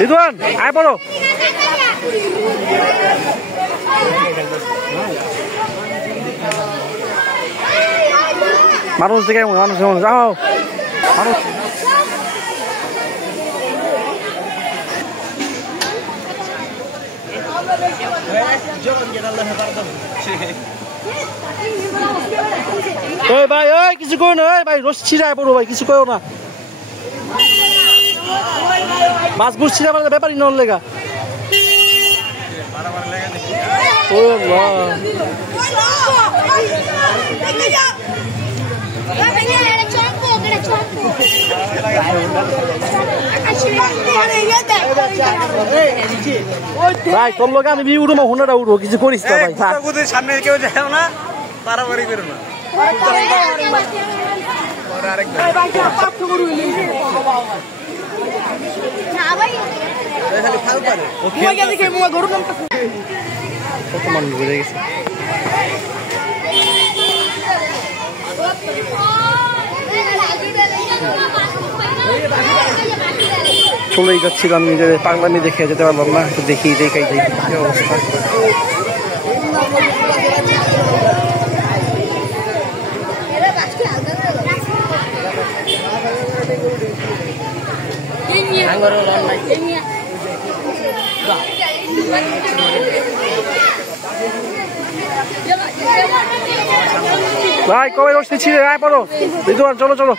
রিদওয়ান আয় পড়ো। মানুষ দেখে মানুষ যাও মানুষ। ওই ভাই ওই কিছু কই না, ওই ভাই রস ছিড়ায় পড়ো ভাই, কিছু কইও না। মাছ বুঝ ছিড়া মানে ব্যাপারই নন লেগা। ও বাহ ভাই তোর লোক আমি উড়ো মা হুনাটা উড়ো, কিছু করিস না ভাই। সামনে কেউ যায় না, পারাপারি করো না। কত মানুষ বেড়ে গেছে। চলেই যাচ্ছিলাম, নিজের পাগলামি দেখে যেতে পারলাম না, একটু দেখি দেখাই যাই কি অবস্থা। ভাই কবে রসনি ছিঁড়ে আয় পড়ো, রিদওয়ান চলো চলো।